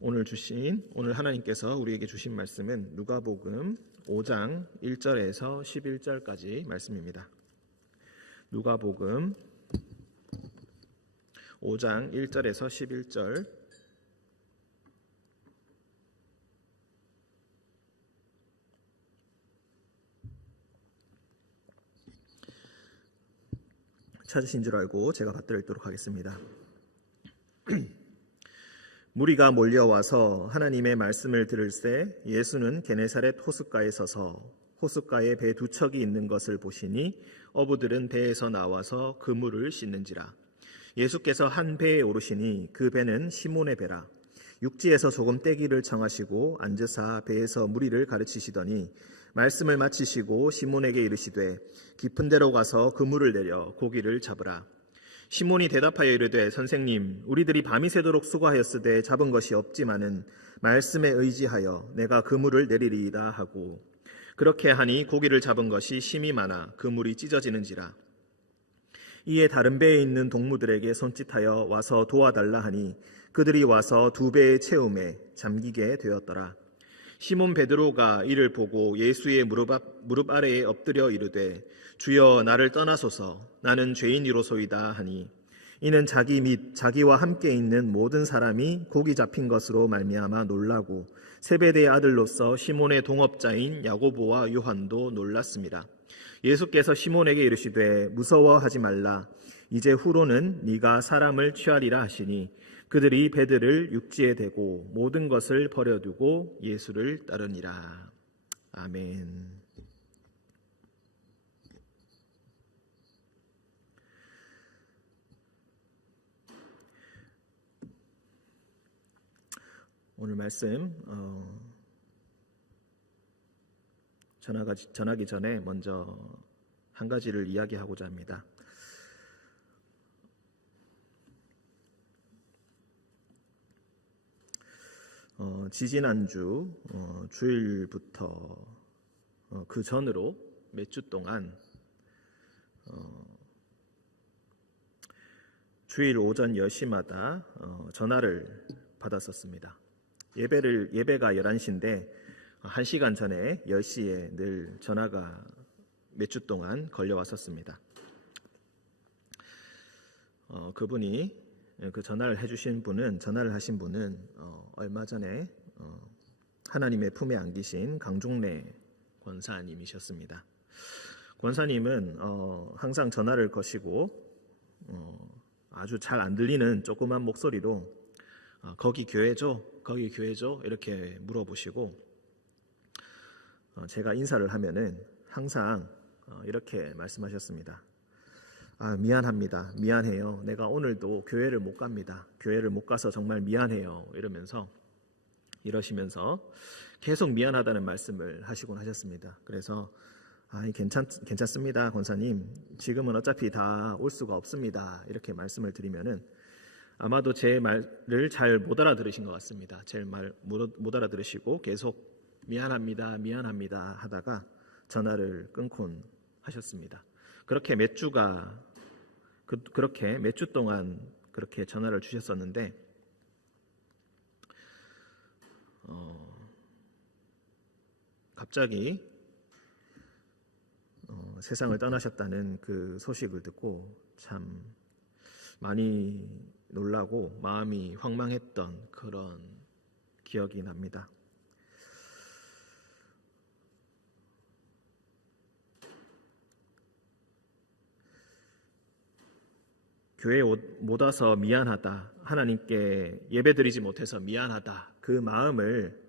오늘 하나님께서 우리에게 주신 말씀은 누가복음 5장 1절에서 11절까지 말씀입니다. 누가복음 5장 1절에서 11절. 찾으신 줄 알고 제가 받들어 읽도록 하겠습니다. 무리가 몰려와서 하나님의 말씀을 들을새 예수는 게네사렛 호숫가에 서서 호숫가에 배 두 척이 있는 것을 보시니 어부들은 배에서 나와서 그물을 씻는지라. 예수께서 한 배에 오르시니 그 배는 시몬의 배라. 육지에서 조금 떼기를 청하시고 앉으사 배에서 무리를 가르치시더니 말씀을 마치시고 시몬에게 이르시되 깊은 데로 가서 그물을 내려 고기를 잡으라. 시몬이 대답하여 이르되 선생님, 우리들이 밤이 새도록 수고하였으되 잡은 것이 없지만은 말씀에 의지하여 내가 그물을 내리리이다 하고, 그렇게 하니 고기를 잡은 것이 심이 많아 그물이 찢어지는지라. 이에 다른 배에 있는 동무들에게 손짓하여 와서 도와달라 하니 그들이 와서 두 배의 채움에 잠기게 되었더라. 시몬 베드로가 이를 보고 예수의 무릎 아래에 엎드려 이르되 주여, 나를 떠나소서, 나는 죄인이로소이다 하니, 이는 자기 및 자기와 함께 있는 모든 사람이 고기 잡힌 것으로 말미암아 놀라고 세베대의 아들로서 시몬의 동업자인 야고보와 요한도 놀랐습니다. 예수께서 시몬에게 이르시되 무서워하지 말라. 이제 후로는 네가 사람을 취하리라 하시니 그들이 배들을 육지에 대고 모든 것을 버려두고 예수를 따르니라. 아멘. 오늘 말씀 전하기 전에 먼저 한 가지를 이야기하고자 합니다. 지지난주 주일부터 그 전으로 몇 주 동안 주일 오전 10시마다 전화를 받았었습니다. 예배가 11시인데 1시간 전에 10시에 늘 전화가 몇 주 동안 걸려왔었습니다. 그분이 그 전화를 하신 분은 얼마 전에 하나님의 품에 안기신 강종래 권사님이셨습니다. 권사님은 항상 전화를 거시고 아주 잘 안 들리는 조그만 목소리로 거기 교회죠? 이렇게 물어보시고, 제가 인사를 하면은 항상 이렇게 말씀하셨습니다. 미안합니다. 미안해요. 내가 오늘도 교회를 못 갑니다. 교회를 못 가서 정말 미안해요. 이러시면서 계속 미안하다는 말씀을 하시곤 하셨습니다. 그래서 괜찮습니다, 권사님. 지금은 어차피 다 올 수가 없습니다. 이렇게 말씀을 드리면은 아마도 제 말을 잘 못 알아들으신 것 같습니다. 제 말 못 알아들으시고 계속 미안합니다 하다가 전화를 끊곤 하셨습니다. 그렇게 몇 주 동안 그렇게 전화를 주셨었는데, 갑자기 세상을 떠나셨다는 그 소식을 듣고 참 많이 놀라고 마음이 황망했던 그런 기억이 납니다. 교회에 못 와서 미안하다, 하나님께 예배드리지 못해서 미안하다, 그 마음을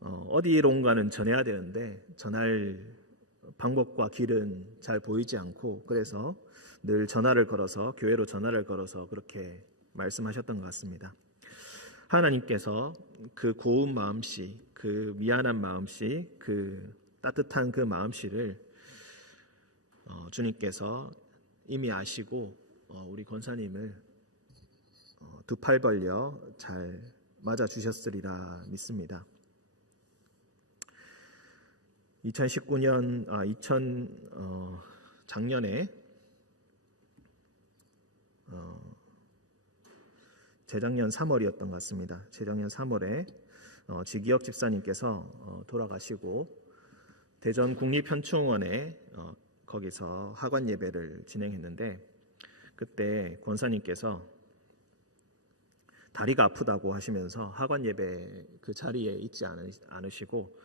어디론가는 전해야 되는데 전할 방법과 길은 잘 보이지 않고, 그래서 늘 교회로 전화를 걸어서 그렇게 말씀하셨던 것 같습니다. 하나님께서 그 고운 마음씨, 그 미안한 마음씨, 그 따뜻한 그 마음씨를 주님께서 이미 아시고 우리 권사님을 두 팔 벌려 잘 맞아주셨으리라 믿습니다. 작년에 재작년 3월이었던 것 같습니다. 재작년 3월에 지기혁 집사님께서 돌아가시고 대전 국립현충원에 거기서 하관 예배를 진행했는데 그때 권사님께서 다리가 아프다고 하시면서 하관 예배 그 자리에 있지 않으시고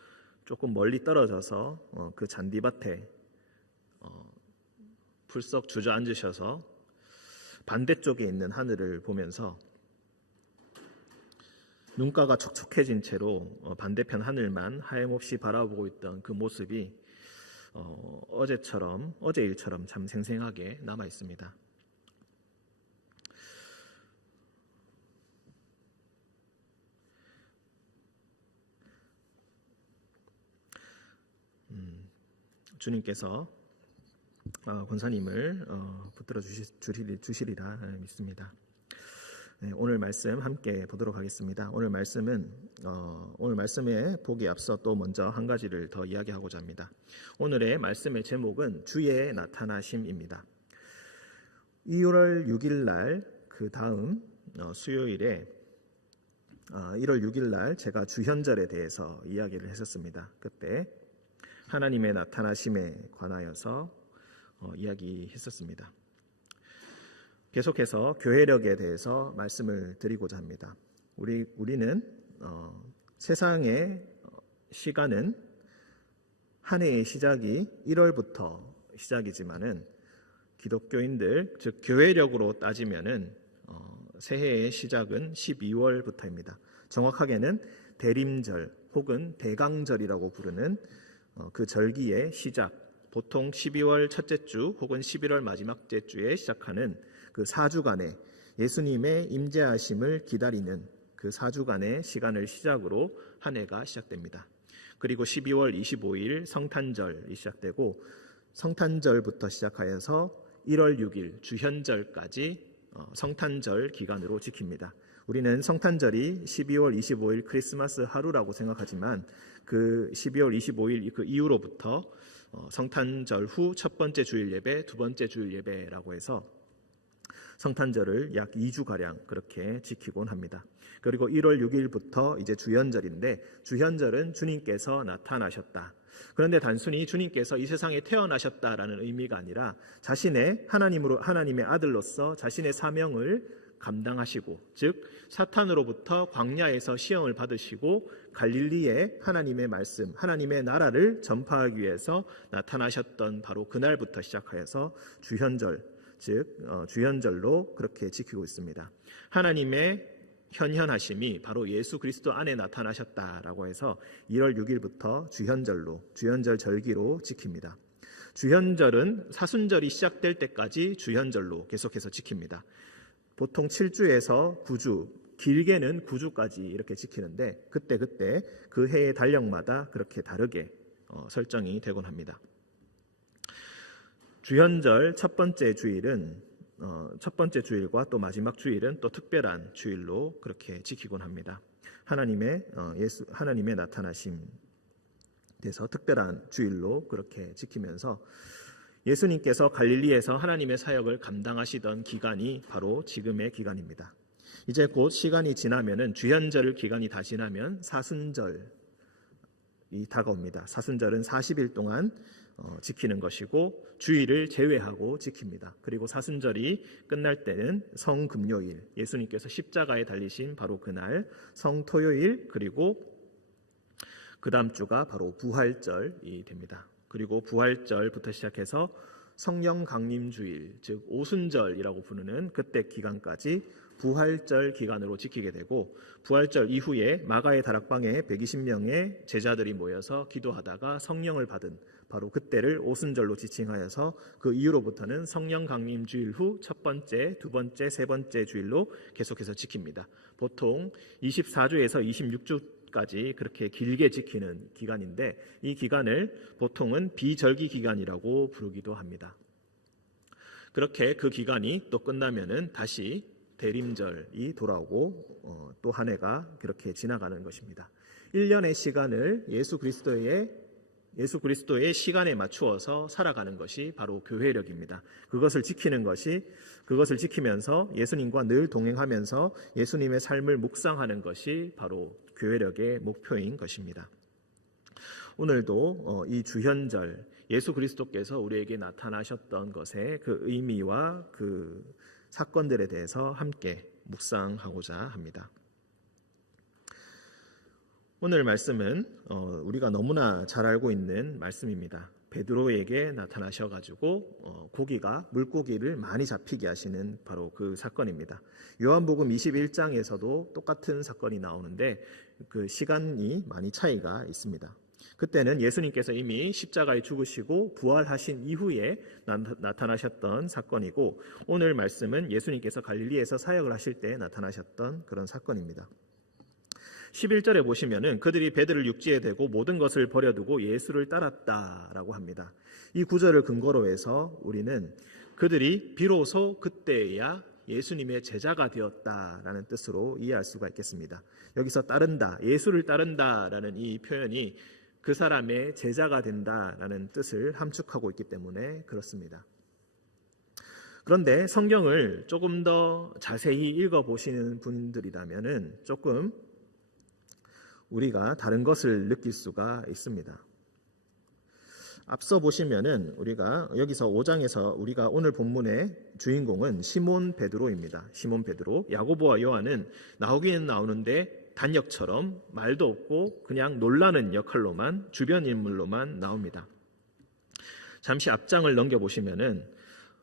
조금 멀리 떨어져서 그 잔디밭에 풀썩 주저앉으셔서 반대쪽에 있는 하늘을 보면서 눈가가 촉촉해진 채로 반대편 하늘만 하염없이 바라보고 있던 그 모습이 어제 일처럼 참 생생하게 남아 있습니다. 주님께서 권사님을 붙들어 주시리라 믿습니다. 네, 오늘 말씀 함께 보도록 하겠습니다. 오늘 말씀에 보기 앞서 또 먼저 한 가지를 더 이야기하고자 합니다. 오늘의 말씀의 제목은 주의 나타나심입니다. 2월 6일 날 그 다음 수요일에 1월 6일 날 제가 주현절에 대해서 이야기를 했었습니다. 그때 하나님의 나타나심에 관하여서 이야기했었습니다. 계속해서 교회력에 대해서 말씀을 드리고자 합니다. 우리는 세상의 시간은 한 해의 시작이 1월부터 시작이지만은 기독교인들 즉 교회력으로 따지면은 새해의 시작은 12월부터입니다. 정확하게는 대림절 혹은 대강절이라고 부르는 그 절기의 시작, 보통 12월 첫째 주 혹은 11월 마지막째 주에 시작하는 그 4주간의 예수님의 임재하심을 기다리는 그 4주간의 시간을 시작으로 한 해가 시작됩니다. 그리고 12월 25일 성탄절이 시작되고 성탄절부터 시작하여서 1월 6일 주현절까지 성탄절 기간으로 지킵니다. 우리는 성탄절이 12월 25일 크리스마스 하루라고 생각하지만 그 12월 25일 그 이후로부터 성탄절 후 첫 번째 주일 예배, 두 번째 주일 예배라고 해서 성탄절을 약 2주가량 그렇게 지키곤 합니다. 그리고 1월 6일부터 이제 주현절인데 주현절은 주님께서 나타나셨다. 그런데 단순히 주님께서 이 세상에 태어나셨다라는 의미가 아니라 자신의 하나님의 아들로서 자신의 사명을 감당하시고 즉 사탄으로부터 광야에서 시험을 받으시고 갈릴리에 하나님의 말씀, 하나님의 나라를 전파하기 위해서 나타나셨던 바로 그날부터 시작하여서 주현절, 즉 주현절로 그렇게 지키고 있습니다. 하나님의 현현하심이 바로 예수 그리스도 안에 나타나셨다라고 해서 1월 6일부터 주현절 절기로 지킵니다. 주현절은 사순절이 시작될 때까지 주현절로 계속해서 지킵니다. 보통 7주에서 9주, 길게는 9주까지 이렇게 지키는데 그때 그 해의 달력마다 그렇게 다르게 설정이 되곤 합니다. 주현절 첫 번째 주일과 또 마지막 주일은 또 특별한 주일로 그렇게 지키곤 합니다. 하나님의 나타나심 돼서 특별한 주일로 그렇게 지키면서 예수님께서 갈릴리에서 하나님의 사역을 감당하시던 기간이 바로 지금의 기간입니다. 이제 곧 시간이 지나면은 주현절 기간이 다 지나면 사순절이 다가옵니다. 사순절은 40일 동안 지키는 것이고 주일을 제외하고 지킵니다. 그리고 사순절이 끝날 때는 성금요일, 예수님께서 십자가에 달리신 바로 그날, 성토요일, 그리고 그 다음 주가 바로 부활절이 됩니다. 그리고 부활절부터 시작해서 성령 강림주일, 즉 오순절이라고 부르는 그때 기간까지 부활절 기간으로 지키게 되고 부활절 이후에 마가의 다락방에 120명의 제자들이 모여서 기도하다가 성령을 받은 바로 그때를 오순절로 지칭하여서 그 이후로부터는 성령 강림 주일 후 첫 번째, 두 번째, 세 번째 주일로 계속해서 지킵니다. 보통 24주에서 26주까지 그렇게 길게 지키는 기간인데 이 기간을 보통은 비절기 기간이라고 부르기도 합니다. 그렇게 그 기간이 또 끝나면은 다시 대림절이 돌아오고 또 한 해가 그렇게 지나가는 것입니다. 1년의 시간을 예수 그리스도의 예수 그리스도의 시간에 맞추어서 살아가는 것이 바로 교회력입니다. 그것을 지키면서 예수님과 늘 동행하면서 예수님의 삶을 묵상하는 것이 바로 교회력의 목표인 것입니다. 오늘도 이 주현절 예수 그리스도께서 우리에게 나타나셨던 것의 그 의미와 그 사건들에 대해서 함께 묵상하고자 합니다. 오늘 말씀은 우리가 너무나 잘 알고 있는 말씀입니다. 베드로에게 나타나셔가지고 물고기를 많이 잡히게 하시는 바로 그 사건입니다. 요한복음 21장에서도 똑같은 사건이 나오는데 그 시간이 많이 차이가 있습니다. 그때는 예수님께서 이미 십자가에 죽으시고 부활하신 이후에 나타나셨던 사건이고, 오늘 말씀은 예수님께서 갈릴리에서 사역을 하실 때 나타나셨던 그런 사건입니다. 11절에 보시면은 그들이 배들을 육지에 대고 모든 것을 버려두고 예수를 따랐다라고 합니다. 이 구절을 근거로 해서 우리는 그들이 비로소 그때야 예수님의 제자가 되었다라는 뜻으로 이해할 수가 있겠습니다. 여기서 따른다, 예수를 따른다라는 이 표현이 그 사람의 제자가 된다라는 뜻을 함축하고 있기 때문에 그렇습니다. 그런데 성경을 조금 더 자세히 읽어보시는 분들이라면은 조금 우리가 다른 것을 느낄 수가 있습니다. 앞서 보시면은 우리가 여기서 5장에서 우리가 오늘 본문의 주인공은 시몬 베드로입니다. 시몬 베드로, 야고보와 요한은 나오기는 나오는데 단역처럼 말도 없고 그냥 놀라는 역할로만, 주변 인물로만 나옵니다. 잠시 앞장을 넘겨보시면은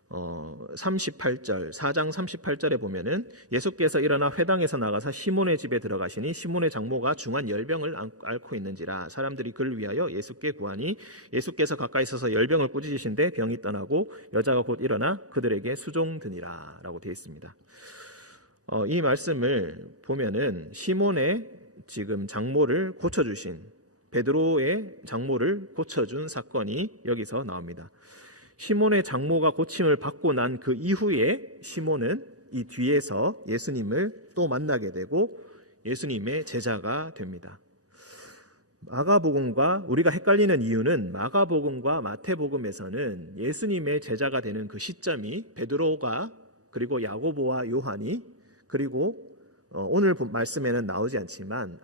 38절, 4장 38절에 보면은 예수께서 일어나 회당에서 나가서 시몬의 집에 들어가시니 시몬의 장모가 중한 열병을 앓고 있는지라 사람들이 그를 위하여 예수께 구하니 예수께서 가까이 서서 열병을 꾸짖으신데 병이 떠나고 여자가 곧 일어나 그들에게 수종드니라 라고 되어 있습니다. 이 말씀을 보면은 시몬의 지금 장모를 고쳐주신, 베드로의 장모를 고쳐준 사건이 여기서 나옵니다. 시몬의 장모가 고침을 받고 난 그 이후에 시몬은 이 뒤에서 예수님을 또 만나게 되고 예수님의 제자가 됩니다. 마가복음과 우리가 헷갈리는 이유는 마가복음과 마태복음에서는 예수님의 제자가 되는 그 시점이 베드로가, 그리고 야고보와 요한이, 그리고 오늘 말씀에는 나오지 않지만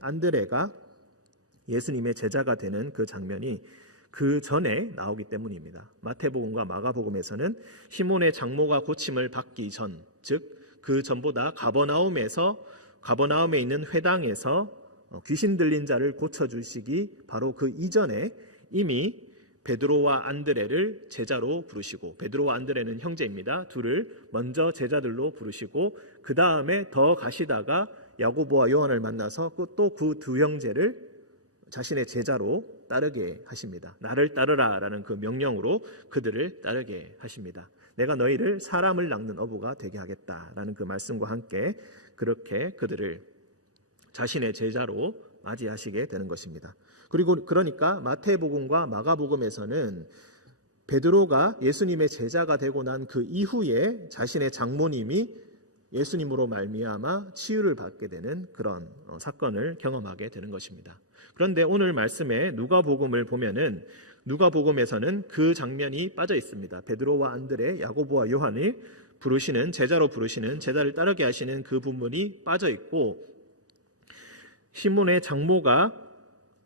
안드레가 예수님의 제자가 되는 그 장면이 그 전에 나오기 때문입니다. 마태복음과 마가복음에서는 시몬의 장모가 고침을 받기 전, 즉 그 전보다 가버나움에 있는 회당에서 귀신 들린 자를 고쳐주시기 바로 그 이전에 이미 베드로와 안드레를 제자로 부르시고, 베드로와 안드레는 형제입니다. 둘을 먼저 제자들로 부르시고 그 다음에 더 가시다가 야고보와 요한을 만나서 또 그 두 형제를 자신의 제자로 따르게 하십니다. 나를 따르라 라는 그 명령으로 그들을 따르게 하십니다. 내가 너희를 사람을 낚는 어부가 되게 하겠다라는 그 말씀과 함께 그렇게 그들을 자신의 제자로 맞이하시게 되는 것입니다. 그러니까 마태복음과 마가복음에서는 베드로가 예수님의 제자가 되고 난 그 이후에 자신의 장모님이 예수님으로 말미암아 치유를 받게 되는 그런 사건을 경험하게 되는 것입니다. 그런데 오늘 말씀에 누가복음을 보면은 누가복음에서는 그 장면이 빠져 있습니다. 베드로와 안드레, 야고보와 요한을 제자로 부르시는, 제자를 따르게 하시는 그 부분이 빠져 있고, 시몬의 장모가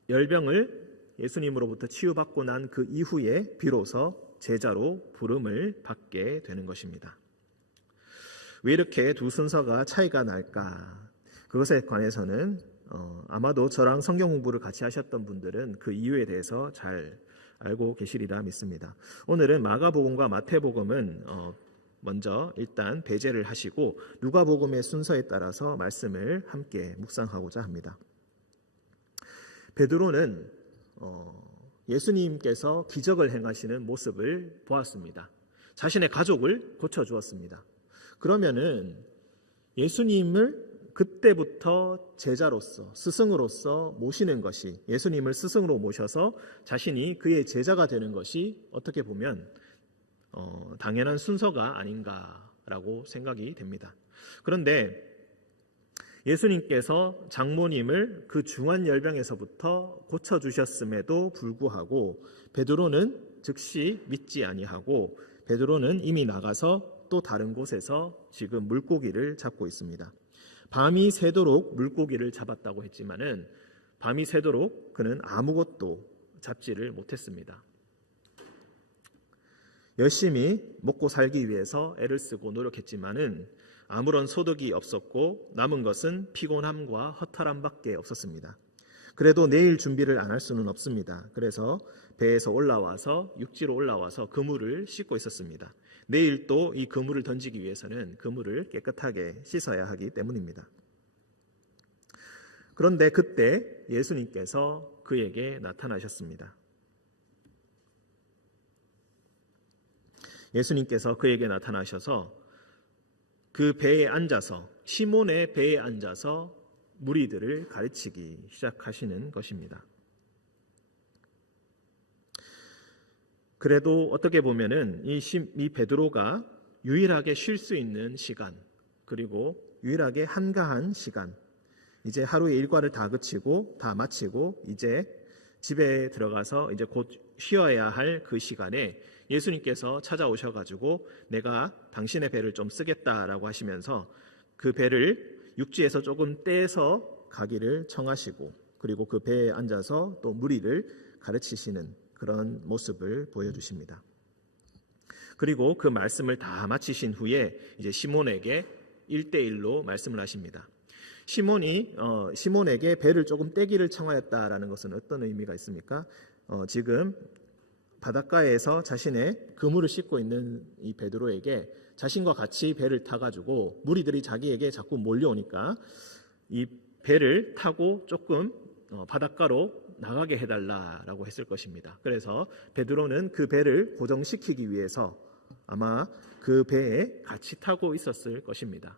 열병을 예수님으로부터 치유받고 난 그 이후에 비로소 제자로 부름을 받게 되는 것입니다. 왜 이렇게 두 순서가 차이가 날까? 그것에 관해서는 아마도 저랑 성경 공부를 같이 하셨던 분들은 그 이유에 대해서 잘 알고 계시리라 믿습니다. 오늘은 마가복음과 마태복음은 먼저 일단 배제를 하시고 누가복음의 순서에 따라서 말씀을 함께 묵상하고자 합니다. 베드로는 예수님께서 기적을 행하시는 모습을 보았습니다. 자신의 가족을 고쳐주었습니다. 그러면은 예수님을 그때부터 제자로서, 스승으로서 모시는 것이, 예수님을 스승으로 모셔서 자신이 그의 제자가 되는 것이 어떻게 보면 당연한 순서가 아닌가라고 생각이 됩니다. 그런데 예수님께서 장모님을 그 중한 열병에서부터 고쳐주셨음에도 불구하고 베드로는 즉시 믿지 아니하고 베드로는 이미 나가서 또 다른 곳에서 지금 물고기를 잡고 있습니다. 밤이 새도록 물고기를 잡았다고 했지만은 밤이 새도록 그는 아무것도 잡지를 못했습니다. 열심히 먹고 살기 위해서 애를 쓰고 노력했지만은 아무런 소득이 없었고 남은 것은 피곤함과 허탈함밖에 없었습니다. 그래도 내일 준비를 안 할 수는 없습니다. 그래서 배에서 올라와서 육지로 올라와서 그물을 씻고 있었습니다. 내일 또 이 그물을 던지기 위해서는 그물을 깨끗하게 씻어야 하기 때문입니다. 그런데 그때 예수님께서 그에게 나타나셨습니다. 예수님께서 그에게 나타나셔서 그 배에 앉아서 시몬의 배에 앉아서 무리들을 가르치기 시작하시는 것입니다. 그래도 어떻게 보면은 이 베드로가 유일하게 쉴 수 있는 시간, 그리고 유일하게 한가한 시간, 이제 하루의 일과를 다 그치고 다 마치고 이제 집에 들어가서 이제 곧 쉬어야 할 그 시간에 예수님께서 찾아오셔가지고 내가 당신의 배를 좀 쓰겠다라고 하시면서 그 배를 육지에서 조금 떼서 가기를 청하시고 그리고 그 배에 앉아서 또 무리를 가르치시는 그런 모습을 보여주십니다. 그리고 그 말씀을 다 마치신 후에 이제 시몬에게 1대1로 말씀을 하십니다. 시몬에게 배를 조금 떼기를 청하였다라는 것은 어떤 의미가 있습니까? 지금 바닷가에서 자신의 그물을 씻고 있는 이 베드로에게 자신과 같이 배를 타가지고 무리들이 자기에게 자꾸 몰려오니까 이 배를 타고 조금 바닷가로 나가게 해달라라고 했을 것입니다. 그래서 베드로는 그 배를 고정시키기 위해서 아마 그 배에 같이 타고 있었을 것입니다.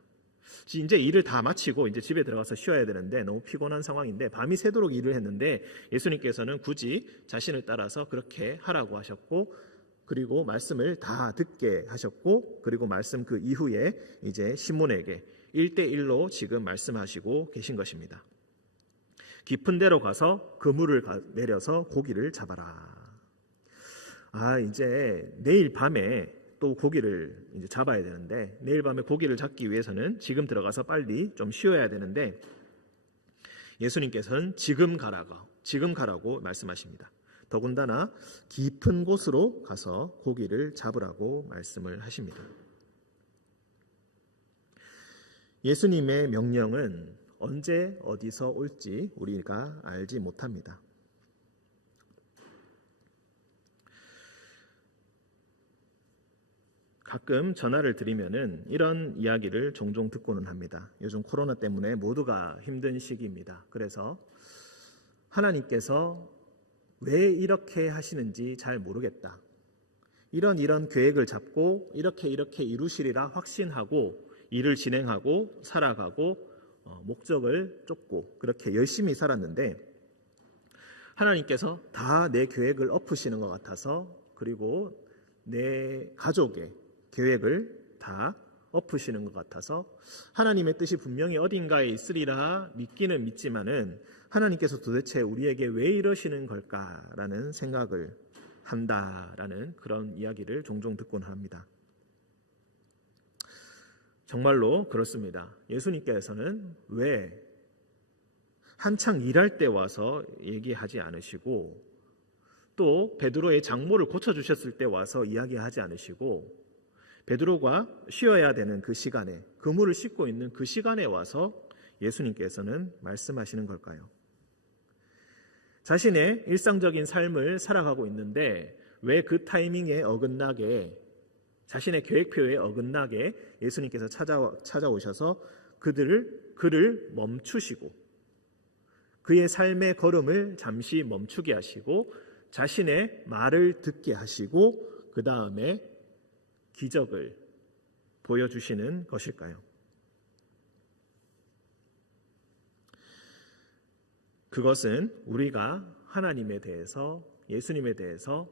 이제 일을 다 마치고 이제 집에 들어가서 쉬어야 되는데 너무 피곤한 상황인데 밤이 새도록 일을 했는데 예수님께서는 굳이 자신을 따라서 그렇게 하라고 하셨고 그리고 말씀을 다 듣게 하셨고 그리고 말씀 그 이후에 이제 시몬에게 1대1로 지금 말씀하시고 계신 것입니다. 깊은 데로 가서 그물을 내려서 고기를 잡아라. 이제 내일 밤에 또 고기를 이제 잡아야 되는데 내일 밤에 고기를 잡기 위해서는 지금 들어가서 빨리 좀 쉬어야 되는데 예수님께서는 지금 가라고 말씀하십니다. 더군다나 깊은 곳으로 가서 고기를 잡으라고 말씀을 하십니다. 예수님의 명령은 언제 어디서 올지 우리가 알지 못합니다. 가끔 전화를 드리면은 이런 이야기를 종종 듣고는 합니다. 요즘 코로나 때문에 모두가 힘든 시기입니다. 그래서 하나님께서 왜 이렇게 하시는지 잘 모르겠다. 이런 계획을 잡고 이렇게 이루시리라 확신하고 일을 진행하고 살아가고 목적을 쫓고 그렇게 열심히 살았는데 하나님께서 다 내 계획을 엎으시는 것 같아서 그리고 내 가족의 계획을 다 엎으시는 것 같아서 하나님의 뜻이 분명히 어딘가에 있으리라 믿기는 믿지만은 하나님께서 도대체 우리에게 왜 이러시는 걸까라는 생각을 한다라는 그런 이야기를 종종 듣곤 합니다. 정말로 그렇습니다. 예수님께서는 왜 한창 일할 때 와서 얘기하지 않으시고 또 베드로의 장모를 고쳐주셨을 때 와서 이야기하지 않으시고 베드로가 쉬어야 되는 그 시간에 그물을 씻고 있는 그 시간에 와서 예수님께서는 말씀하시는 걸까요? 자신의 일상적인 삶을 살아가고 있는데 왜 그 타이밍에 어긋나게 자신의 계획표에 어긋나게 예수님께서 찾아오셔서 그를 멈추시고 그의 삶의 걸음을 잠시 멈추게 하시고 자신의 말을 듣게 하시고 그 다음에 기적을 보여주시는 것일까요? 그것은 우리가 하나님에 대해서 예수님에 대해서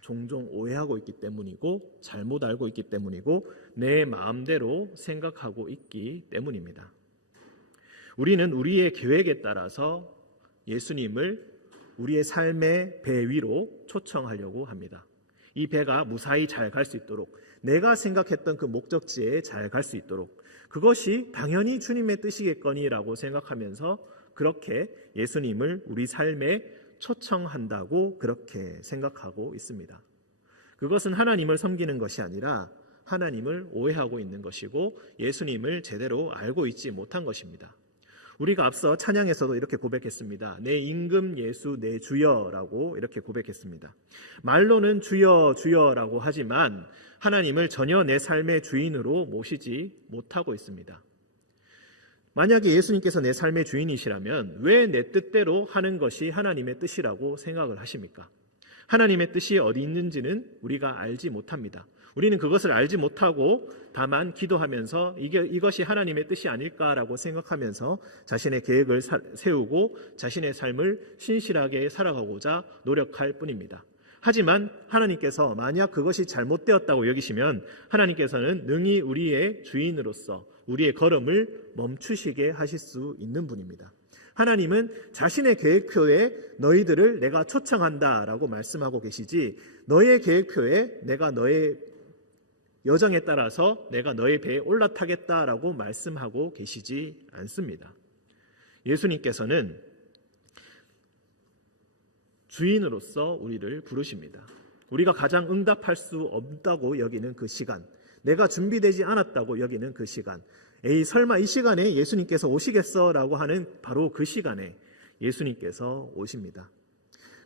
종종 오해하고 있기 때문이고 잘못 알고 있기 때문이고 내 마음대로 생각하고 있기 때문입니다. 우리는 우리의 계획에 따라서 예수님을 우리의 삶의 배 위로 초청하려고 합니다. 이 배가 무사히 잘 갈 수 있도록, 내가 생각했던 그 목적지에 잘 갈 수 있도록, 그것이 당연히 주님의 뜻이겠거니라고 생각하면서 그렇게 예수님을 우리 삶에 초청한다고 그렇게 생각하고 있습니다. 그것은 하나님을 섬기는 것이 아니라 하나님을 오해하고 있는 것이고 예수님을 제대로 알고 있지 못한 것입니다. 우리가 앞서 찬양에서도 이렇게 고백했습니다. 내 임금 예수 내 주여라고 이렇게 고백했습니다. 말로는 주여 주여라고 하지만 하나님을 전혀 내 삶의 주인으로 모시지 못하고 있습니다. 만약에 예수님께서 내 삶의 주인이시라면 왜 내 뜻대로 하는 것이 하나님의 뜻이라고 생각을 하십니까? 하나님의 뜻이 어디 있는지는 우리가 알지 못합니다. 우리는 그것을 알지 못하고 다만 기도하면서 이것이 하나님의 뜻이 아닐까라고 생각하면서 자신의 계획을 세우고 자신의 삶을 신실하게 살아가고자 노력할 뿐입니다. 하지만 하나님께서 만약 그것이 잘못되었다고 여기시면 하나님께서는 능히 우리의 주인으로서 우리의 걸음을 멈추시게 하실 수 있는 분입니다. 하나님은 자신의 계획표에 너희들을 내가 초청한다라고 말씀하고 계시지 너의 계획표에 내가 너의 여정에 따라서 내가 너의 배에 올라타겠다라고 말씀하고 계시지 않습니다. 예수님께서는 주인으로서 우리를 부르십니다. 우리가 가장 응답할 수 없다고 여기는 그 시간, 내가 준비되지 않았다고 여기는 그 시간, 에이 설마 이 시간에 예수님께서 오시겠어라고 하는 바로 그 시간에 예수님께서 오십니다.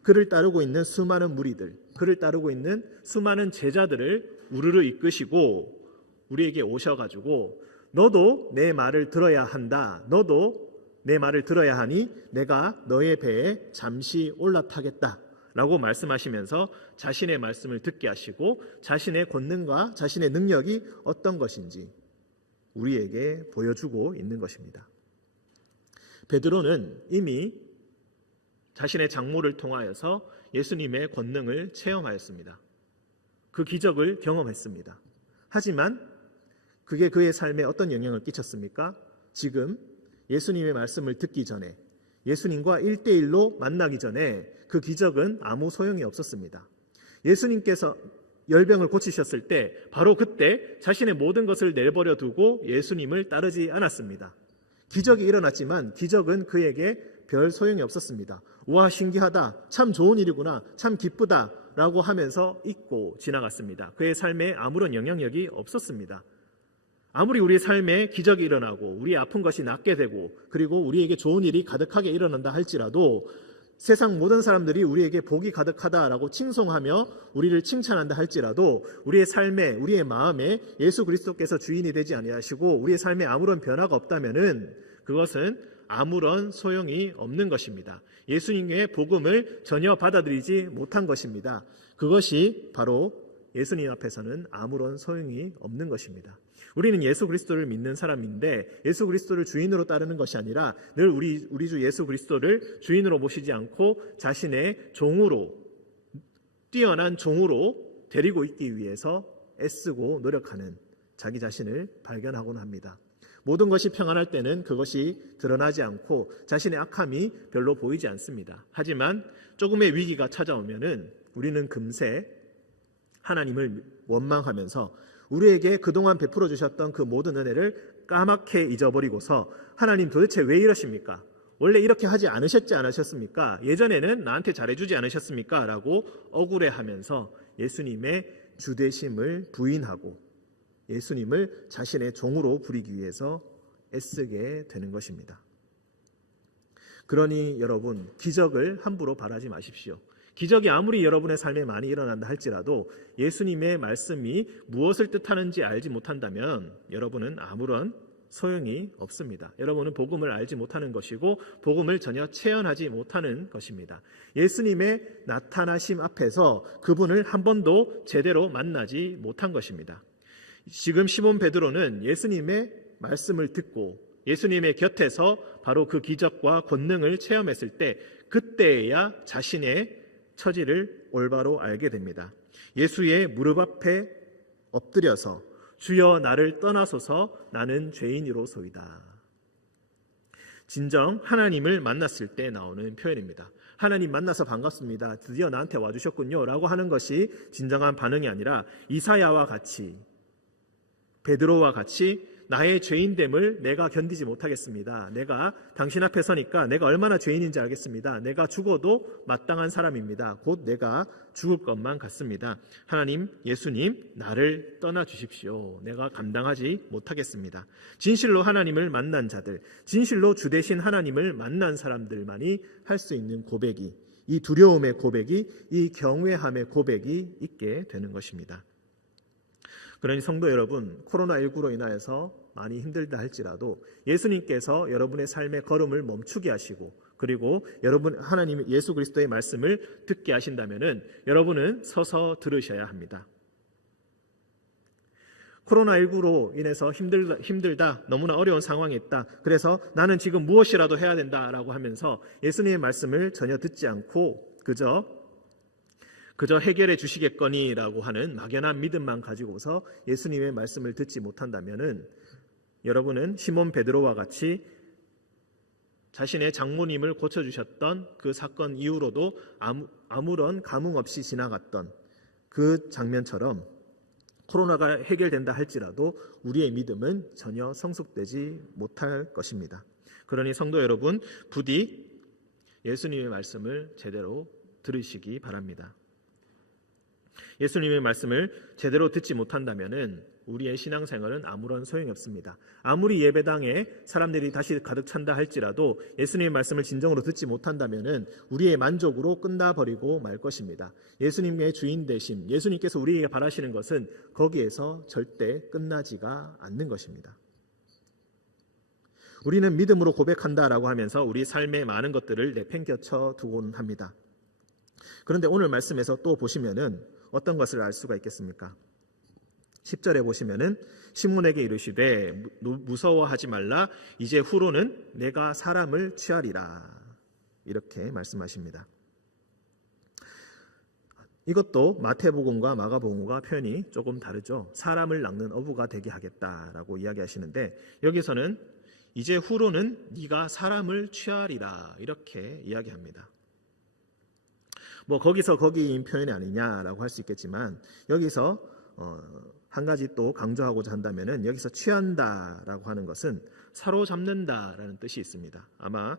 그를 따르고 있는 수많은 무리들, 그를 따르고 있는 수많은 제자들을 우르르 이끄시고 우리에게 오셔가지고 너도 내 말을 들어야 한다, 너도 내 말을 들어야 하니 내가 너의 배에 잠시 올라타겠다 라고 말씀하시면서 자신의 말씀을 듣게 하시고 자신의 권능과 자신의 능력이 어떤 것인지 우리에게 보여주고 있는 것입니다. 베드로는 이미 자신의 장모를 통하여서 예수님의 권능을 체험하였습니다. 그 기적을 경험했습니다. 하지만 그게 그의 삶에 어떤 영향을 끼쳤습니까? 지금 예수님의 말씀을 듣기 전에, 예수님과 1대1로 만나기 전에 그 기적은 아무 소용이 없었습니다. 예수님께서 열병을 고치셨을 때 바로 그때 자신의 모든 것을 내버려 두고 예수님을 따르지 않았습니다. 기적이 일어났지만 기적은 그에게 별 소용이 없었습니다. 와, 신기하다, 참 좋은 일이구나, 참 기쁘다 라고 하면서 잊고 지나갔습니다. 그의 삶에 아무런 영향력이 없었습니다. 아무리 우리 삶에 기적이 일어나고 우리의 아픈 것이 낫게 되고 그리고 우리에게 좋은 일이 가득하게 일어난다 할지라도 세상 모든 사람들이 우리에게 복이 가득하다라고 칭송하며 우리를 칭찬한다 할지라도 우리의 삶에, 우리의 마음에 예수 그리스도께서 주인이 되지 아니하시고 우리의 삶에 아무런 변화가 없다면은 그것은 아무런 소용이 없는 것입니다. 예수님의 복음을 전혀 받아들이지 못한 것입니다. 그것이 바로 예수님 앞에서는 아무런 소용이 없는 것입니다. 우리는 예수 그리스도를 믿는 사람인데 예수 그리스도를 주인으로 따르는 것이 아니라 늘 우리 주 예수 그리스도를 주인으로 모시지 않고 자신의 종으로, 뛰어난 종으로 데리고 있기 위해서 애쓰고 노력하는 자기 자신을 발견하곤 합니다. 모든 것이 평안할 때는 그것이 드러나지 않고 자신의 악함이 별로 보이지 않습니다. 하지만 조금의 위기가 찾아오면은 우리는 금세 하나님을 원망하면서 우리에게 그동안 베풀어 주셨던 그 모든 은혜를 까맣게 잊어버리고서 하나님 도대체 왜 이러십니까? 원래 이렇게 하지 않으셨지 않으셨습니까? 예전에는 나한테 잘해주지 않으셨습니까? 라고 억울해하면서 예수님의 주되심을 부인하고 예수님을 자신의 종으로 부리기 위해서 애쓰게 되는 것입니다. 그러니 여러분, 기적을 함부로 바라지 마십시오. 기적이 아무리 여러분의 삶에 많이 일어난다 할지라도 예수님의 말씀이 무엇을 뜻하는지 알지 못한다면 여러분은 아무런 소용이 없습니다. 여러분은 복음을 알지 못하는 것이고 복음을 전혀 체험하지 못하는 것입니다. 예수님의 나타나심 앞에서 그분을 한 번도 제대로 만나지 못한 것입니다. 지금 시몬 베드로는 예수님의 말씀을 듣고 예수님의 곁에서 바로 그 기적과 권능을 체험했을 때 그때야 자신의 처지를 올바로 알게 됩니다. 예수의 무릎 앞에 엎드려서 주여 나를 떠나소서 나는 죄인이로소이다. 진정 하나님을 만났을 때 나오는 표현입니다. 하나님 만나서 반갑습니다. 드디어 나한테 와주셨군요. 라고 하는 것이 진정한 반응이 아니라 이사야와 같이, 베드로와 같이 나의 죄인됨을 내가 견디지 못하겠습니다. 내가 당신 앞에 서니까 내가 얼마나 죄인인지 알겠습니다. 내가 죽어도 마땅한 사람입니다. 곧 내가 죽을 것만 같습니다. 하나님, 예수님, 나를 떠나주십시오. 내가 감당하지 못하겠습니다. 진실로 하나님을 만난 자들, 진실로 주 대신 하나님을 만난 사람들만이 할 수 있는 고백이, 이 두려움의 고백이, 이 경외함의 고백이 있게 되는 것입니다. 그러니 성도 여러분, 코로나19로 인하여서 많이 힘들다 할지라도 예수님께서 여러분의 삶의 걸음을 멈추게 하시고, 그리고 여러분 하나님 예수 그리스도의 말씀을 듣게 하신다면은 여러분은 서서 들으셔야 합니다. 코로나19로 인해서 힘들다, 너무나 어려운 상황이 있다, 그래서 나는 지금 무엇이라도 해야 된다라고 하면서 예수님의 말씀을 전혀 듣지 않고 그저 해결해 주시겠거니라고 하는 막연한 믿음만 가지고서 예수님의 말씀을 듣지 못한다면은 여러분은 시몬 베드로와 같이 자신의 장모님을 고쳐주셨던 그 사건 이후로도 아무런 감흥 없이 지나갔던 그 장면처럼 코로나가 해결된다 할지라도 우리의 믿음은 전혀 성숙되지 못할 것입니다. 그러니 성도 여러분, 부디 예수님의 말씀을 제대로 들으시기 바랍니다. 예수님의 말씀을 제대로 듣지 못한다면은 우리의 신앙생활은 아무런 소용이 없습니다. 아무리 예배당에 사람들이 다시 가득 찬다 할지라도 예수님의 말씀을 진정으로 듣지 못한다면은 우리의 만족으로 끝나버리고 말 것입니다. 예수님의 주인 되심, 예수님께서 우리에게 바라시는 것은 거기에서 절대 끝나지가 않는 것입니다. 우리는 믿음으로 고백한다라고 하면서 우리 삶의 많은 것들을 내팽겨쳐 두곤 합니다. 그런데 오늘 말씀에서 또 보시면은 어떤 것을 알 수가 있겠습니까? 10절에 보시면은 시몬에게 이르시되 무서워하지 말라, 이제 후로는 내가 사람을 취하리라, 이렇게 말씀하십니다. 이것도 마태복음과 마가복음과 표현이 조금 다르죠. 사람을 낚는 어부가 되게 하겠다라고 이야기하시는데 여기서는 이제 후로는 네가 사람을 취하리라, 이렇게 이야기합니다. 거기서 거기인 표현이 아니냐라고 할 수 있겠지만 여기서 한 가지 또 강조하고자 한다면은 여기서 취한다라고 하는 것은 사로잡는다라는 뜻이 있습니다. 아마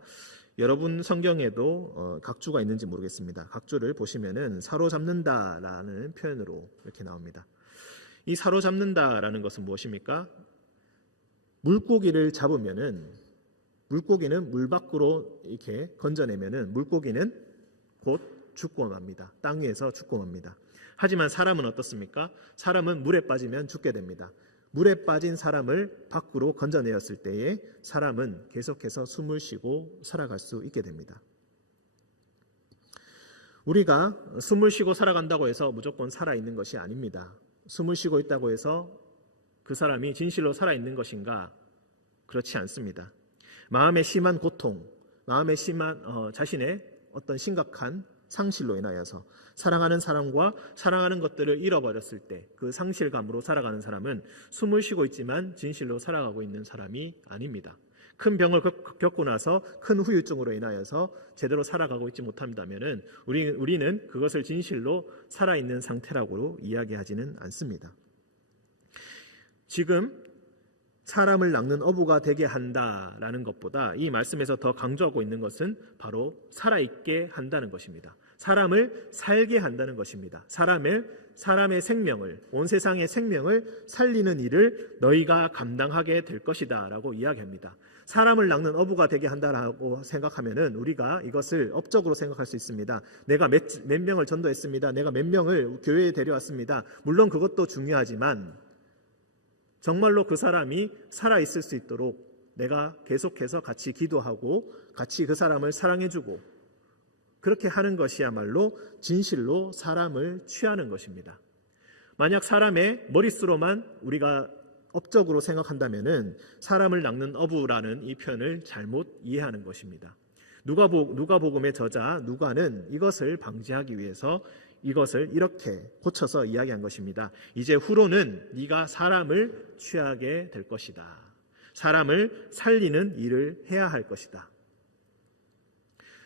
여러분 성경에도 각주가 있는지 모르겠습니다. 각주를 보시면은 사로잡는다라는 표현으로 이렇게 나옵니다. 이 사로잡는다라는 것은 무엇입니까? 물고기를 잡으면은 물고기는 물 밖으로 이렇게 건져내면은 물고기는 곧 죽고 맙니다. 땅 위에서 죽고 맙니다. 하지만 사람은 어떻습니까? 사람은 물에 빠지면 죽게 됩니다. 물에 빠진 사람을 밖으로 건져내었을 때에 사람은 계속해서 숨을 쉬고 살아갈 수 있게 됩니다. 우리가 숨을 쉬고 살아간다고 해서 무조건 살아있는 것이 아닙니다. 숨을 쉬고 있다고 해서 그 사람이 진실로 살아있는 것인가? 그렇지 않습니다. 마음의 심한 고통, 마음의 심한 자신의 어떤 심각한 상실로 인하여서 사랑하는 사람과 사랑하는 것들을 잃어버렸을 때 그 상실감으로 살아가는 사람은 숨을 쉬고 있지만 진실로 살아가고 있는 사람이 아닙니다. 큰 병을 겪고 나서 큰 후유증으로 인하여서 제대로 살아가고 있지 못한다면은 우리는 그것을 진실로 살아있는 상태라고 이야기하지는 않습니다. 지금 사람을 낚는 어부가 되게 한다라는 것보다 이 말씀에서 더 강조하고 있는 것은 바로 살아있게 한다는 것입니다. 사람을 살게 한다는 것입니다. 사람의 생명을, 온 세상의 생명을 살리는 일을 너희가 감당하게 될 것이다 라고 이야기합니다. 사람을 낚는 어부가 되게 한다라고 생각하면은 우리가 이것을 업적으로 생각할 수 있습니다. 내가 몇 명을 전도했습니다. 내가 몇 명을 교회에 데려왔습니다. 물론 그것도 중요하지만 정말로 그 사람이 살아있을 수 있도록 내가 계속해서 같이 기도하고 같이 그 사람을 사랑해주고 그렇게 하는 것이야말로 진실로 사람을 취하는 것입니다. 만약 사람의 머릿수로만 우리가 업적으로 생각한다면은 사람을 낚는 어부라는 이 표현을 잘못 이해하는 것입니다. 누가복음의 저자 누가는 이것을 방지하기 위해서 이것을 이렇게 고쳐서 이야기한 것입니다. 이제 후로는 네가 사람을 취하게 될 것이다. 사람을 살리는 일을 해야 할 것이다.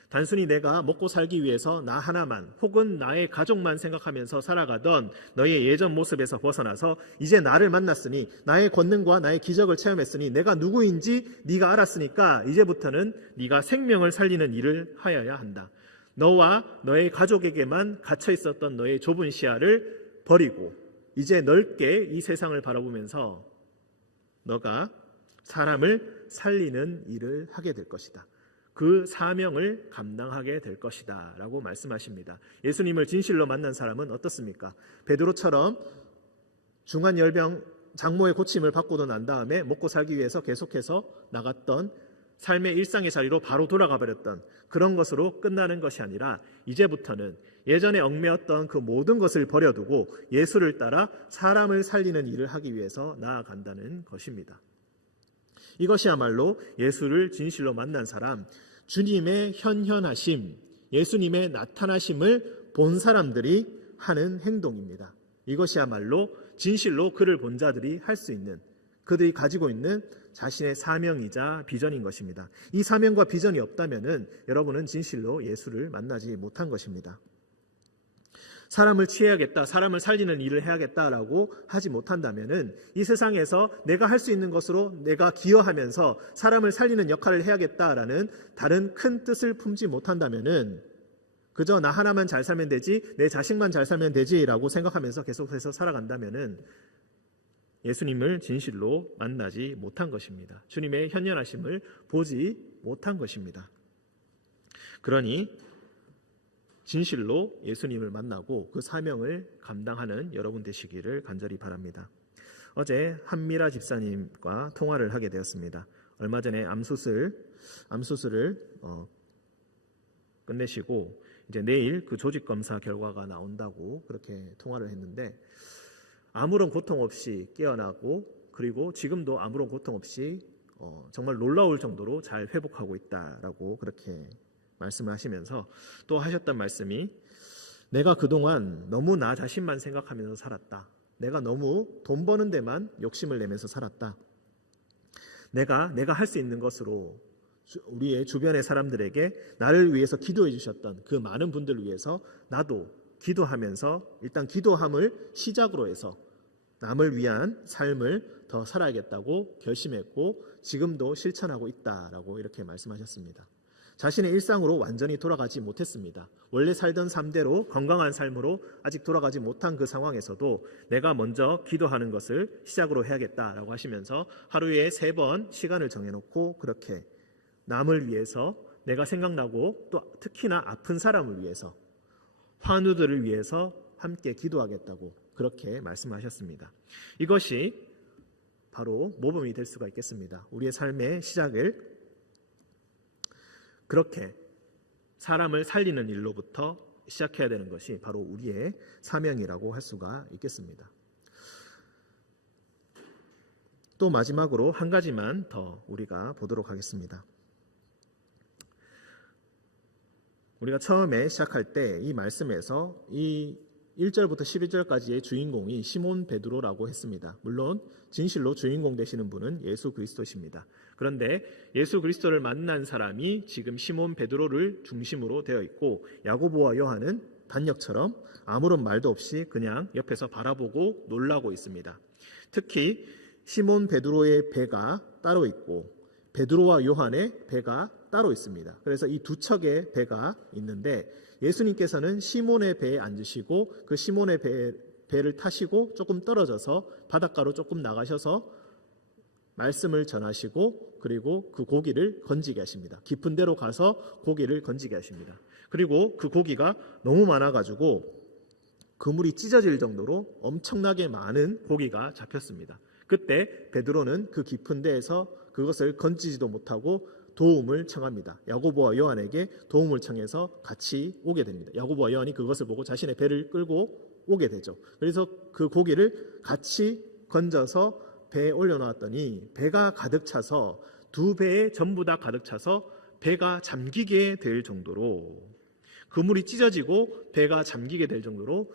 단순히 내가 먹고 살기 위해서 나 하나만 혹은 나의 가족만 생각하면서 살아가던 너의 예전 모습에서 벗어나서 이제 나를 만났으니 나의 권능과 나의 기적을 체험했으니 내가 누구인지 네가 알았으니까 이제부터는 네가 생명을 살리는 일을 하여야 한다. 너와 너의 가족에게만 갇혀 있었던 너의 좁은 시야를 버리고 이제 넓게 이 세상을 바라보면서 너가 사람을 살리는 일을 하게 될 것이다. 그 사명을 감당하게 될 것이다 라고 말씀하십니다. 예수님을 진실로 만난 사람은 어떻습니까? 베드로처럼 중한 열병 장모의 고침을 받고도 난 다음에 먹고 살기 위해서 계속해서 나갔던 삶의 일상의 자리로 바로 돌아가 버렸던 그런 것으로 끝나는 것이 아니라 이제부터는 예전에 얽매였던 그 모든 것을 버려두고 예수를 따라 사람을 살리는 일을 하기 위해서 나아간다는 것입니다. 이것이야말로 예수를 진실로 만난 사람, 주님의 현현하심, 예수님의 나타나심을 본 사람들이 하는 행동입니다. 이것이야말로 진실로 그를 본 자들이 할 수 있는, 그들이 가지고 있는 자신의 사명이자 비전인 것입니다. 이 사명과 비전이 없다면 여러분은 진실로 예수를 만나지 못한 것입니다. 사람을 취해야겠다, 사람을 살리는 일을 해야겠다라고 하지 못한다면 이 세상에서 내가 할 수 있는 것으로 내가 기여하면서 사람을 살리는 역할을 해야겠다라는 다른 큰 뜻을 품지 못한다면 그저 나 하나만 잘 살면 되지, 내 자식만 잘 살면 되지라고 생각하면서 계속해서 살아간다면 예수님을 진실로 만나지 못한 것입니다. 주님의 현현하심을 보지 못한 것입니다. 그러니 진실로 예수님을 만나고 그 사명을 감당하는 여러분 되시기를 간절히 바랍니다. 어제 한미라 집사님과 통화를 하게 되었습니다. 얼마 전에 암수술을 끝내시고 이제 내일 그 조직 검사 결과가 나온다고 그렇게 통화를 했는데 아무런 고통 없이 깨어나고 그리고 지금도 아무런 고통 없이 정말 놀라울 정도로 잘 회복하고 있다라고 그렇게 말씀을 하시면서 또 하셨던 말씀이 내가 그동안 너무 나 자신만 생각하면서 살았다. 내가 너무 돈 버는 데만 욕심을 내면서 살았다. 내가 할 수 있는 것으로 우리의 주변의 사람들에게 나를 위해서 기도해 주셨던 그 많은 분들을 위해서 나도 기도하면서 일단 기도함을 시작으로 해서 남을 위한 삶을 더 살아야겠다고 결심했고 지금도 실천하고 있다라고 이렇게 말씀하셨습니다. 자신의 일상으로 완전히 돌아가지 못했습니다. 원래 살던 삶대로 건강한 삶으로 아직 돌아가지 못한 그 상황에서도 내가 먼저 기도하는 것을 시작으로 해야겠다라고 하시면서 하루에 3번 시간을 정해놓고 그렇게 남을 위해서 내가 생각나고 또 특히나 아픈 사람을 위해서 환우들을 위해서 함께 기도하겠다고 그렇게 말씀하셨습니다. 이것이 바로 모범이 될 수가 있겠습니다. 우리의 삶의 시작을 그렇게 사람을 살리는 일로부터 시작해야 되는 것이 바로 우리의 사명이라고 할 수가 있겠습니다. 또 마지막으로 한 가지만 더 우리가 보도록 하겠습니다. 우리가 처음에 시작할 때 이 말씀에서 이 1절부터 12절까지의 주인공이 시몬 베드로라고 했습니다. 물론 진실로 주인공 되시는 분은 예수 그리스도십니다. 그런데 예수 그리스도를 만난 사람이 지금 시몬 베드로를 중심으로 되어 있고 야고보와 요한은 단역처럼 아무런 말도 없이 그냥 옆에서 바라보고 놀라고 있습니다. 특히 시몬 베드로의 배가 따로 있고 베드로와 요한의 배가 따로 있습니다. 그래서 이 두 척의 배가 있는데 예수님께서는 시몬의 배에 앉으시고 그 시몬의 배를 타시고 조금 떨어져서 바닷가로 조금 나가셔서 말씀을 전하시고 그리고 그 고기를 건지게 하십니다. 깊은 데로 가서 고기를 건지게 하십니다. 그리고 그 고기가 너무 많아가지고 그물이 찢어질 정도로 엄청나게 많은 고기가 잡혔습니다. 그때 베드로는 그 깊은 데에서 그것을 건지지도 못하고 도움을 청합니다. 야고보와 요한에게 도움을 청해서 같이 오게 됩니다. 야고보와 요한이 그것을 보고 자신의 배를 끌고 오게 되죠. 그래서 그 고기를 같이 건져서 배에 올려놓았더니 배가 가득 차서 두 배에 전부 다 가득 차서 배가 잠기게 될 정도로 그물이 찢어지고 배가 잠기게 될 정도로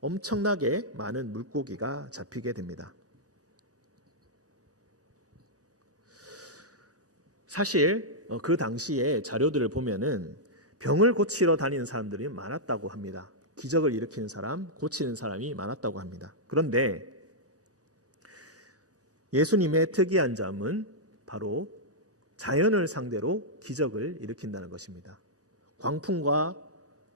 엄청나게 많은 물고기가 잡히게 됩니다. 사실 그 당시에 자료들을 보면은 병을 고치러 다니는 사람들이 많았다고 합니다. 기적을 일으키는 사람, 고치는 사람이 많았다고 합니다. 그런데 예수님의 특이한 점은 바로 자연을 상대로 기적을 일으킨다는 것입니다. 광풍과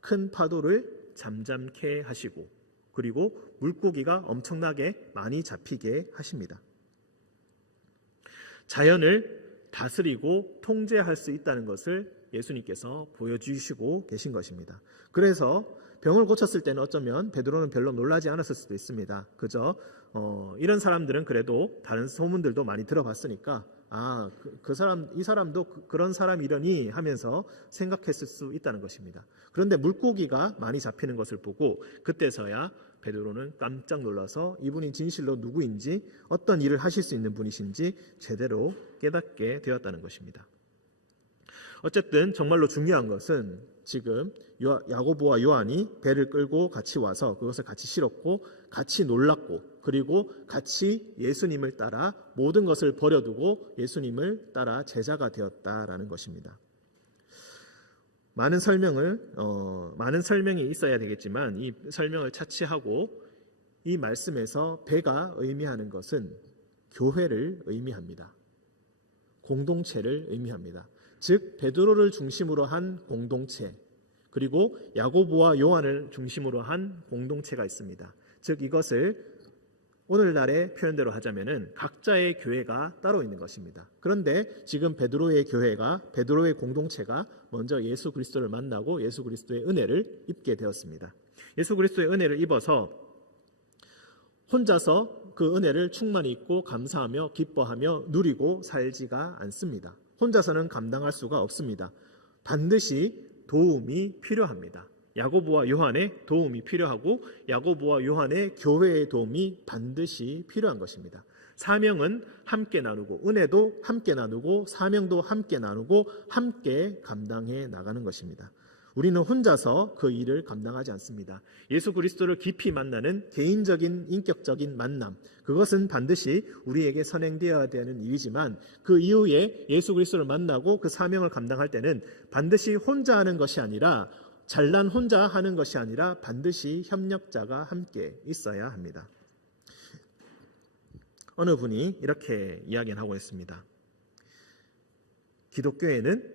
큰 파도를 잠잠케 하시고, 그리고 물고기가 엄청나게 많이 잡히게 하십니다. 자연을 다스리고 통제할 수 있다는 것을 예수님께서 보여주시고 계신 것입니다. 그래서 병을 고쳤을 때는 어쩌면 베드로는 별로 놀라지 않았을 수도 있습니다. 그저 이런 사람들은 그래도 다른 소문들도 많이 들어봤으니까 이 사람도 그런 사람이려니 하면서 생각했을 수 있다는 것입니다. 그런데 물고기가 많이 잡히는 것을 보고 그때서야 베드로는 깜짝 놀라서 이분이 진실로 누구인지, 어떤 일을 하실 수 있는 분이신지 제대로 깨닫게 되었다는 것입니다. 어쨌든 정말로 중요한 것은 지금 야고보와 요한이 배를 끌고 같이 와서 그것을 같이 실었고 같이 놀랐고, 그리고 같이 예수님을 따라 모든 것을 버려두고 예수님을 따라 제자가 되었다라는 것입니다. 많은 설명이 있어야 되겠지만 이 설명을 차치하고 이 말씀에서 배가 의미하는 것은 교회를 의미합니다. 공동체를 의미합니다. 즉 베드로를 중심으로 한 공동체, 그리고 야고보와 요한을 중심으로 한 공동체가 있습니다. 즉 이것을 오늘날의 표현대로 하자면은 각자의 교회가 따로 있는 것입니다. 그런데 지금 베드로의 교회가, 베드로의 공동체가 먼저 예수 그리스도를 만나고 예수 그리스도의 은혜를 입게 되었습니다. 예수 그리스도의 은혜를 입어서 혼자서 그 은혜를 충만히 입고 감사하며 기뻐하며 누리고 살지가 않습니다. 혼자서는 감당할 수가 없습니다. 반드시 도움이 필요합니다. 야고보와 요한의 도움이 필요하고 야고보와 요한의 교회의 도움이 반드시 필요한 것입니다. 사명은 함께 나누고, 은혜도 함께 나누고, 사명도 함께 나누고, 함께 감당해 나가는 것입니다. 우리는 혼자서 그 일을 감당하지 않습니다. 예수 그리스도를 깊이 만나는 개인적인 인격적인 만남, 그것은 반드시 우리에게 선행되어야 되는 일이지만 그 이후에 예수 그리스도를 만나고 그 사명을 감당할 때는 반드시 혼자 하는 것이 아니라, 잘난 혼자 하는 것이 아니라 반드시 협력자가 함께 있어야 합니다. 어느 분이 이렇게 이야기를 하고 있습니다. 기독교에는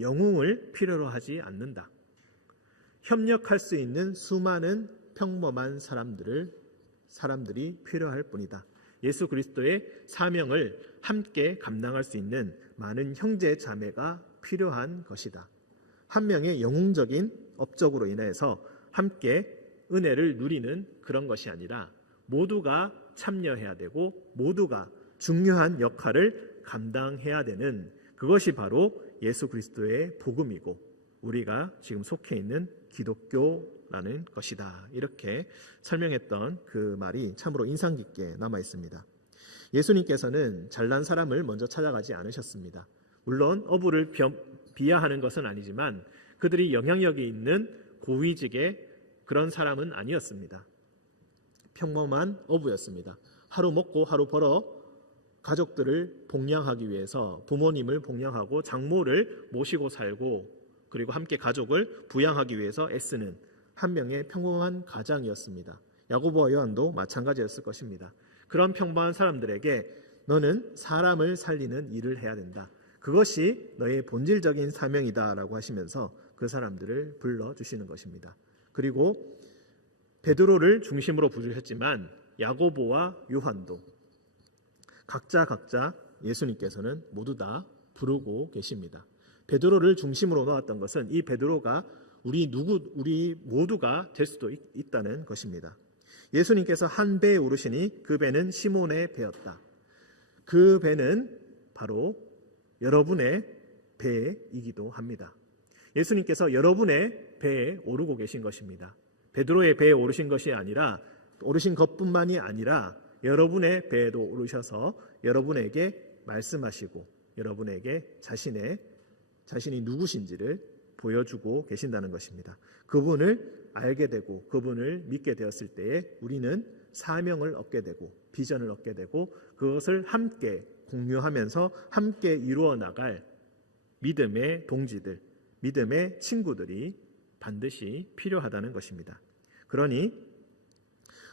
영웅을 필요로 하지 않는다. 협력할 수 있는 수많은 평범한 사람들이 필요할 뿐이다. 예수 그리스도의 사명을 함께 감당할 수 있는 많은 형제 자매가 필요한 것이다. 한 명의 영웅적인 업적으로 인해서 함께 은혜를 누리는 그런 것이 아니라 모두가 참여해야 되고 모두가 중요한 역할을 감당해야 되는, 그것이 바로 예수 그리스도의 복음이고 우리가 지금 속해 있는 기독교라는 것이다. 이렇게 설명했던 그 말이 참으로 인상 깊게 남아 있습니다. 예수님께서는 잘난 사람을 먼저 찾아가지 않으셨습니다. 물론 어부를 비하하는 것은 아니지만 그들이 영향력이 있는 고위직의 그런 사람은 아니었습니다. 평범한 어부였습니다. 하루 먹고 하루 벌어 가족들을 복양하기 위해서 부모님을 복양하고 장모를 모시고 살고 그리고 함께 가족을 부양하기 위해서 애쓰는 한 명의 평범한 가장이었습니다. 야고보와 요한도 마찬가지였을 것입니다. 그런 평범한 사람들에게 너는 사람을 살리는 일을 해야 된다. 그것이 너의 본질적인 사명이다라고 하시면서 그 사람들을 불러주시는 것입니다. 그리고 베드로를 중심으로 부르셨지만 야고보와 요한도 각자 예수님께서는 모두 다 부르고 계십니다. 베드로를 중심으로 놓았던 것은 이 베드로가 우리 모두가 될 수도 있다는 것입니다. 예수님께서 한 배에 오르시니 그 배는 시몬의 배였다. 그 배는 바로 여러분의 배이기도 합니다. 예수님께서 여러분의 배에 오르고 계신 것입니다. 베드로의 배에 오르신 것이 아니라, 오르신 것뿐만이 아니라 여러분의 배에도 오르셔서 여러분에게 말씀하시고 여러분에게 자신이 누구신지를 보여주고 계신다는 것입니다. 그분을 알게 되고 그분을 믿게 되었을 때에 우리는 사명을 얻게 되고 비전을 얻게 되고 그것을 함께 공유하면서 함께 이루어 나갈 믿음의 동지들, 믿음의 친구들이 반드시 필요하다는 것입니다. 그러니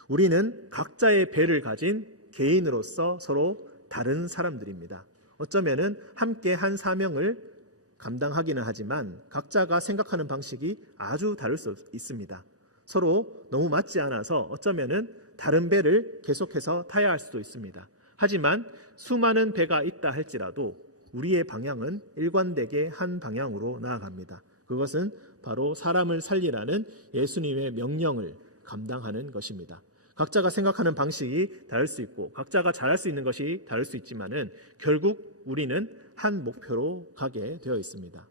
우리는 각자의 배를 가진 개인으로서 서로 다른 사람들입니다. 어쩌면은 함께 한 사명을 감당하기는 하지만 각자가 생각하는 방식이 아주 다를 수 있습니다. 서로 너무 맞지 않아서 어쩌면은 다른 배를 계속해서 타야 할 수도 있습니다. 하지만 수많은 배가 있다 할지라도 우리의 방향은 일관되게 한 방향으로 나아갑니다. 그것은 바로 사람을 살리라는 예수님의 명령을 감당하는 것입니다. 각자가 생각하는 방식이 다를 수 있고 각자가 잘할 수 있는 것이 다를 수 있지만은 결국 우리는 한 목표로 가게 되어 있습니다.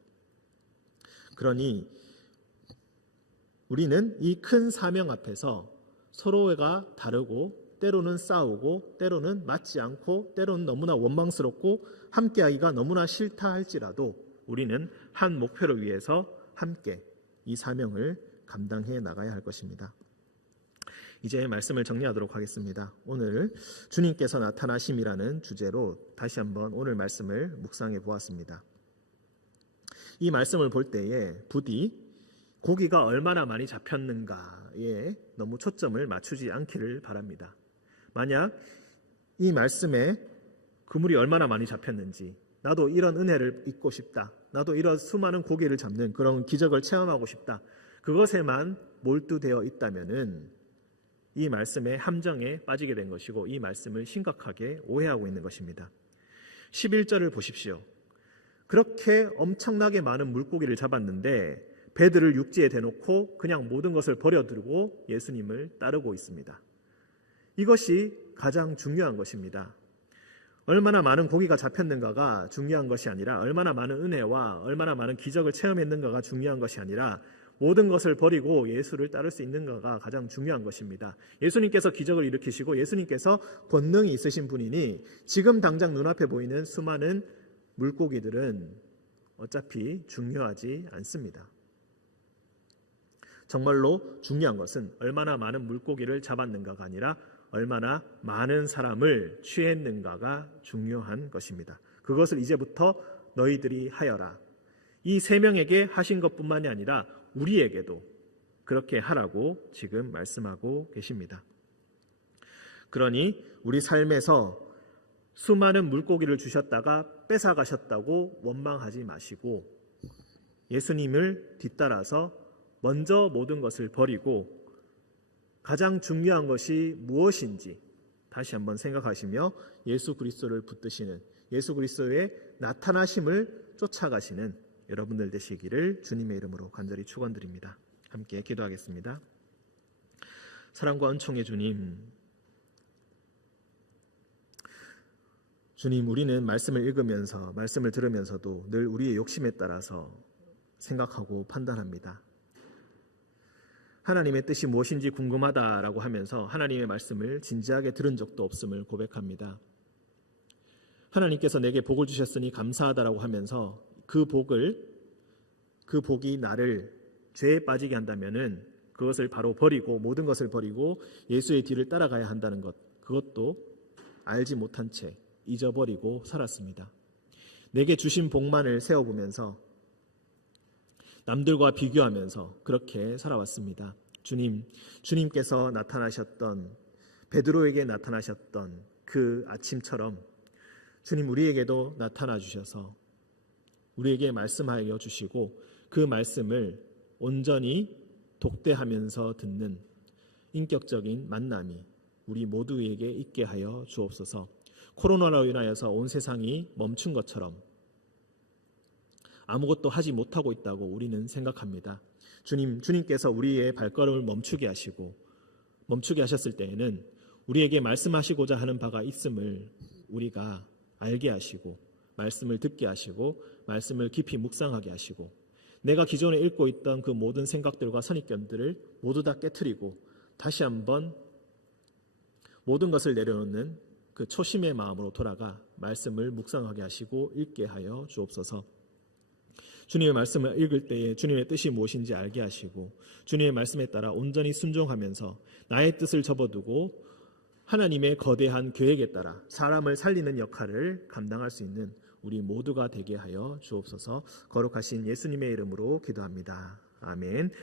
그러니 우리는 이 큰 사명 앞에서 서로가 다르고 때로는 싸우고 때로는 맞지 않고 때로는 너무나 원망스럽고 함께하기가 너무나 싫다 할지라도 우리는 한 목표를 위해서 함께 이 사명을 감당해 나가야 할 것입니다. 이제 말씀을 정리하도록 하겠습니다. 오늘 주님께서 나타나심이라는 주제로 다시 한번 오늘 말씀을 묵상해 보았습니다. 이 말씀을 볼 때에 부디 고기가 얼마나 많이 잡혔는가에 너무 초점을 맞추지 않기를 바랍니다. 만약 이 말씀에 그물이 얼마나 많이 잡혔는지, 나도 이런 은혜를 입고 싶다, 나도 이런 수많은 고기를 잡는 그런 기적을 체험하고 싶다, 그것에만 몰두되어 있다면은 이 말씀의 함정에 빠지게 된 것이고 이 말씀을 심각하게 오해하고 있는 것입니다. 11절을 보십시오. 그렇게 엄청나게 많은 물고기를 잡았는데 배들을 육지에 대놓고 그냥 모든 것을 버려두고 예수님을 따르고 있습니다. 이것이 가장 중요한 것입니다. 얼마나 많은 고기가 잡혔는가가 중요한 것이 아니라 얼마나 많은 은혜와 얼마나 많은 기적을 체험했는가가 중요한 것이 아니라 모든 것을 버리고 예수를 따를 수 있는가가 가장 중요한 것입니다. 예수님께서 기적을 일으키시고 예수님께서 권능이 있으신 분이니 지금 당장 눈앞에 보이는 수많은 물고기들은 어차피 중요하지 않습니다. 정말로 중요한 것은 얼마나 많은 물고기를 잡았는가가 아니라 얼마나 많은 사람을 취했는가가 중요한 것입니다. 그것을 이제부터 너희들이 하여라. 이 세 명에게 하신 것뿐만이 아니라 우리에게도 그렇게 하라고 지금 말씀하고 계십니다. 그러니 우리 삶에서 수많은 물고기를 주셨다가 뺏어가셨다고 원망하지 마시고 예수님을 뒤따라서 먼저 모든 것을 버리고 가장 중요한 것이 무엇인지 다시 한번 생각하시며 예수 그리스도를 붙드시는, 예수 그리스도의 나타나심을 쫓아가시는 여러분들 되시기를 주님의 이름으로 간절히 축원드립니다. 함께 기도하겠습니다. 사랑과 은총의 주님, 우리는 말씀을 읽으면서 말씀을 들으면서도 늘 우리의 욕심에 따라서 생각하고 판단합니다. 하나님의 뜻이 무엇인지 궁금하다라고 하면서 하나님의 말씀을 진지하게 들은 적도 없음을 고백합니다. 하나님께서 내게 복을 주셨으니 감사하다라고 하면서 그 복이 나를 죄에 빠지게 한다면은 그것을 바로 버리고 모든 것을 버리고 예수의 뒤를 따라가야 한다는 것, 그것도 알지 못한 채 잊어버리고 살았습니다. 내게 주신 복만을 세워보면서 남들과 비교하면서 그렇게 살아왔습니다. 주님께서 나타나셨던, 베드로에게 나타나셨던 그 아침처럼 주님 우리에게도 나타나 주셔서 우리에게 말씀하여 주시고 그 말씀을 온전히 독대하면서 듣는 인격적인 만남이 우리 모두에게 있게 하여 주옵소서. 코로나로 인하여서 온 세상이 멈춘 것처럼 아무것도 하지 못하고 있다고 우리는 생각합니다. 주님께서 우리의 발걸음을 멈추게 하셨을 때에는 우리에게 말씀하시고자 하는 바가 있음을 우리가 알게 하시고 말씀을 듣게 하시고 말씀을 깊이 묵상하게 하시고 내가 기존에 읽고 있던 그 모든 생각들과 선입견들을 모두 다 깨트리고 다시 한번 모든 것을 내려놓는 그 초심의 마음으로 돌아가 말씀을 묵상하게 하시고 읽게 하여 주옵소서. 주님의 말씀을 읽을 때에 주님의 뜻이 무엇인지 알게 하시고 주님의 말씀에 따라 온전히 순종하면서 나의 뜻을 접어두고 하나님의 거대한 계획에 따라 사람을 살리는 역할을 감당할 수 있는 우리 모두가 되게 하여 주옵소서. 거룩하신 예수님의 이름으로 기도합니다. 아멘.